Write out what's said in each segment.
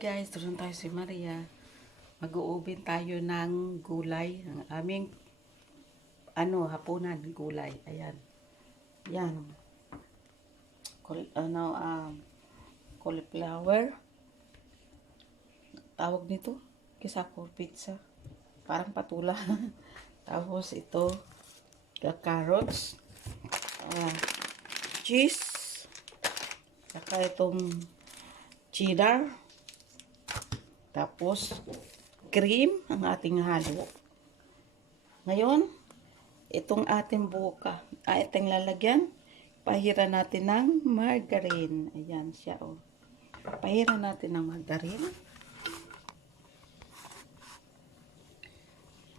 guys, turuan tayo si Maria. Mag-uubin tayo ng gulay. Ang aming, ano, hapunan, gulay. Ayan. Yan. Col ano, um, cauliflower. Tawag nito, kisapor pizza. Parang patula. Tapos ito, the carrots. Ah, cheese. Saka itong cheddar. Tapos, cream ang ating halo. Ngayon, itong ating buka, ay ating lalagyan, pahira natin ng margarine. Ayan siya, oh. Pahira natin ng margarine.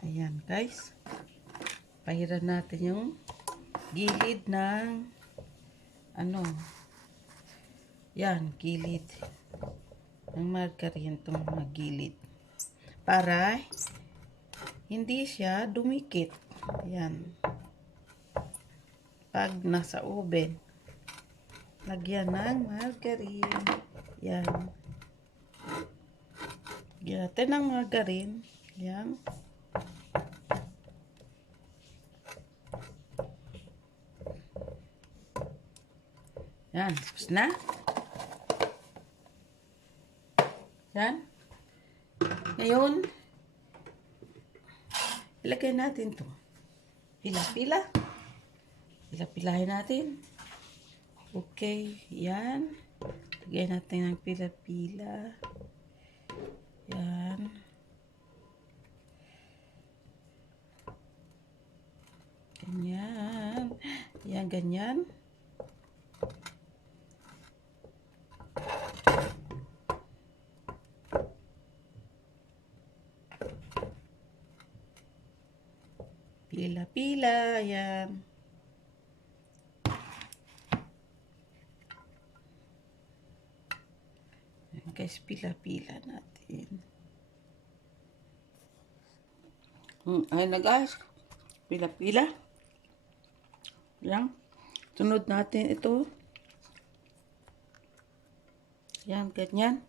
Ayan, guys. Pahira natin yung gilid ng ano, yan, gilid ng margarine itong mga gilid. Para hindi siya dumikit. Yan. Pag nasa oven, lagyan ng margarine. Yan. Lagyan natin ng margarine. Yan. Yan. Tapos na. Yan. Ngayon, ilagay natin to. Pila-pila. Pila-pilahin natin. Okay, yan. Lagay natin ng pila-pila. Yan. Ganyan. Yan, ganyan. Pila-pila, yan. Yan guys, pila-pila natin. Hmm, ayun na guys. Pila-pila. Yan. Sunod natin ito. Yan, ganyan.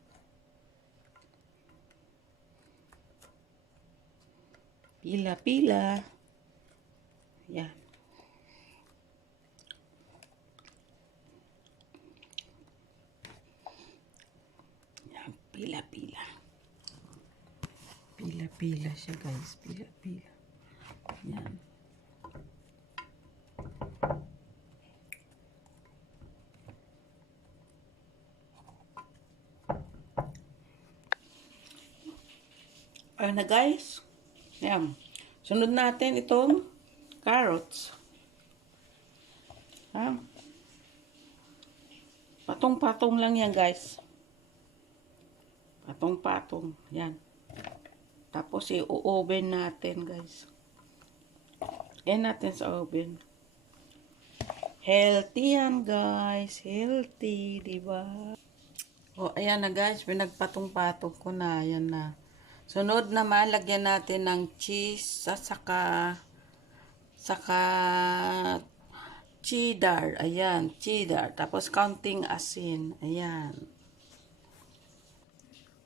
Pila-pila. Yan. Yan, pila-pila. Pila-pila siya guys, pila-pila. Yan. Ayun na guys. Yan. Sunod natin itong carrots. Ha? Patong-patong lang yan, guys. Patong-patong. Yan. Tapos, i-oven natin, guys. Yan natin sa oven. Healthy yan, guys. Healthy, di ba? O, ayan na, guys. Pinagpatong-patong ko na. Ayan na. Sunod naman, lagyan natin ng cheese at saka saka cheddar. Ayan, cheddar. Tapos counting asin. Ayan.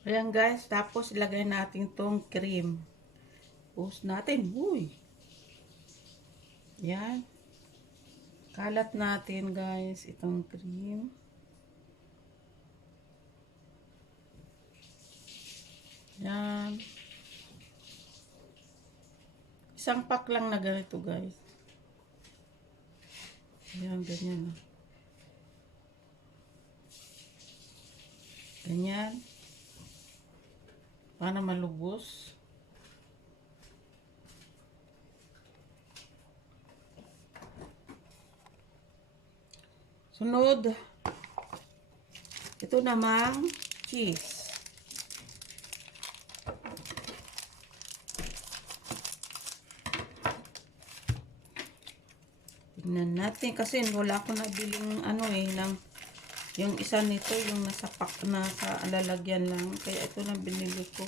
Ayan guys, tapos ilagay natin tong cream. Post natin. Uy. Ayan. Kalat natin guys itong cream. Yan. Isang pack lang na ganito, guys. Yan, ganyan. oh. Ganyan. Para malubos. Sunod. Ito namang cheese. Tignan natin kasi wala ko nabiling ano eh ng yung isa nito yung nasa pack na sa lalagyan lang kaya ito na binili ko.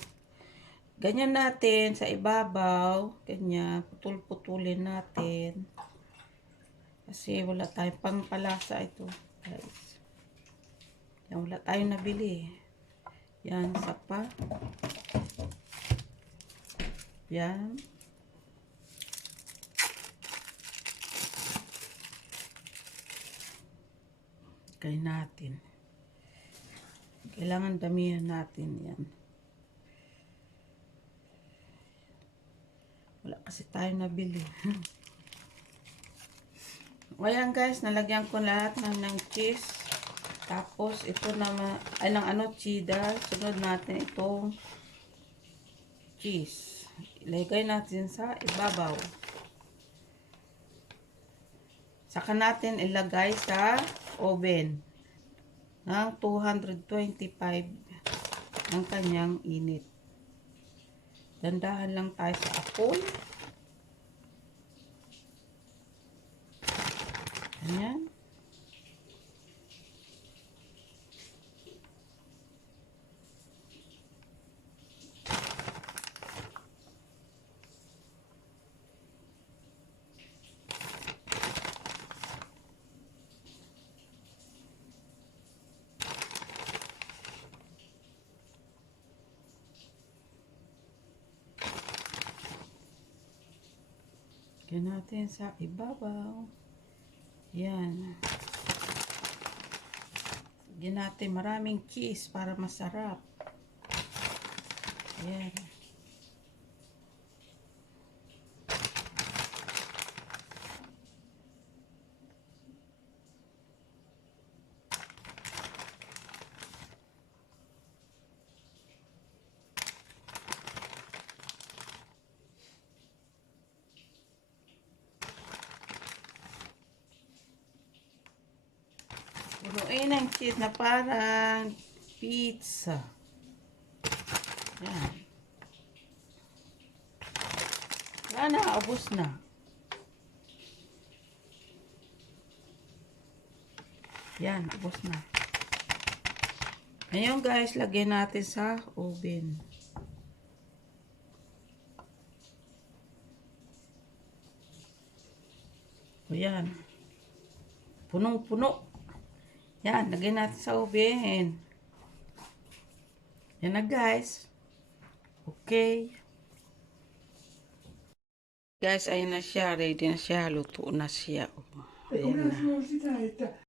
Ganyan natin sa ibabaw, ganyan, putul-putulin natin. Kasi wala tayong pangpalasa ito, guys. Yan, wala tayong nabili. Yan, isa pa. Yan. Kay natin. Kailangan damihan natin yan. Wala kasi tayo nabili. Ayan guys, nalagyan ko lahat na ng cheese. Tapos ito naman, ay ng ano, cheddar. Sunod natin itong cheese. Ilagay natin sa ibabaw. Saka natin ilagay sa oven ng 225 ng kanyang init. Dandahan lang tayo sa apoy. Ayan. Lagyan natin sa ibabaw. Yan. Lagyan natin maraming cheese para masarap. Yan. Puruin ang cheese na parang pizza. Yan. Wala na, ubos na. Yan, ubos na. Ngayon guys, lagyan natin sa oven. O yan. Punong-puno. Yan, lagyan natin sa oven. Yan na guys. Okay. Guys, ayun na siya. Ready na siya. Luto na siya. Ayan na.